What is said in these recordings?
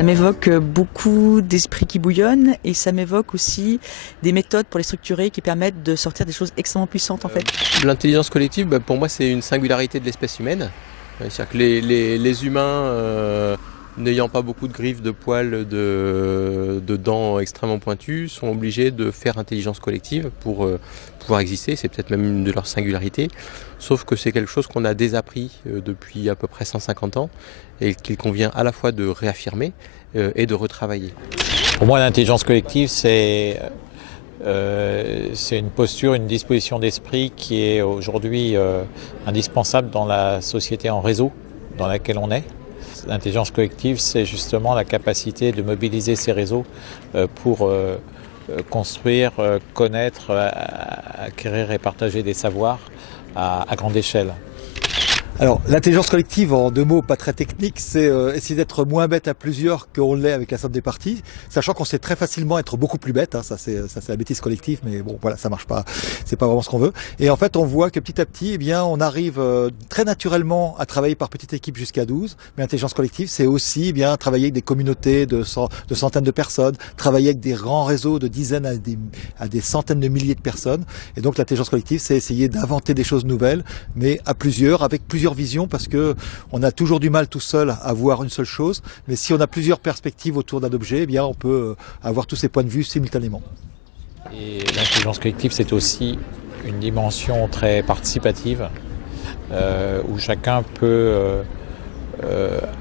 Ça m'évoque beaucoup d'esprits qui bouillonnent et ça m'évoque aussi des méthodes pour les structurer qui permettent de sortir des choses extrêmement puissantes en fait. L'intelligence collective, pour moi, c'est une singularité de l'espèce humaine. C'est-à-dire que les humains, n'ayant pas beaucoup de griffes, de poils, de dents extrêmement pointues, sont obligés de faire intelligence collective pour pouvoir exister. C'est peut-être même une de leurs singularités. Sauf que c'est quelque chose qu'on a désappris depuis à peu près 150 ans et qu'il convient à la fois de réaffirmer et de retravailler. Pour moi, l'intelligence collective, c'est une posture, une disposition d'esprit qui est aujourd'hui indispensable dans la société en réseau dans laquelle on est. L'intelligence collective, c'est justement la capacité de mobiliser ces réseaux pour construire, connaître, acquérir et partager des savoirs à grande échelle. Alors, l'intelligence collective, en deux mots pas très techniques, c'est essayer d'être moins bête à plusieurs qu'on l'est avec la somme des parties, sachant qu'on sait très facilement être beaucoup plus bête, hein, ça c'est la bêtise collective, mais bon voilà, ça marche pas, c'est pas vraiment ce qu'on veut. Et en fait, on voit que petit à petit, eh bien, on arrive très naturellement à travailler par petite équipe jusqu'à 12, mais l'intelligence collective, c'est aussi eh bien travailler avec des communautés de centaines de personnes, travailler avec des grands réseaux de dizaines à des centaines de milliers de personnes. Et donc l'intelligence collective, c'est essayer d'inventer des choses nouvelles, mais à plusieurs, avec plusieurs visions, parce que on a toujours du mal tout seul à voir une seule chose, mais si on a plusieurs perspectives autour d'un objet, eh bien on peut avoir tous ces points de vue simultanément. Et l'intelligence collective, c'est aussi une dimension très participative où chacun peut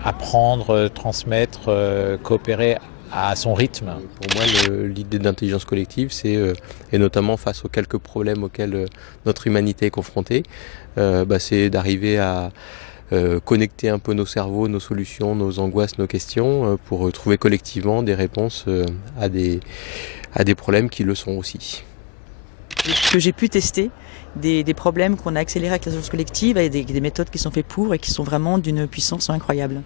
apprendre, transmettre, coopérer à son rythme. Pour moi, l'idée d'intelligence collective, et notamment face aux quelques problèmes auxquels notre humanité est confrontée, c'est d'arriver à connecter un peu nos cerveaux, nos solutions, nos angoisses, nos questions, pour trouver collectivement des réponses à des problèmes qui le sont aussi. Que j'ai pu tester des problèmes qu'on a accélérés avec l'intelligence collective et des méthodes qui sont faites pour et qui sont vraiment d'une puissance incroyable.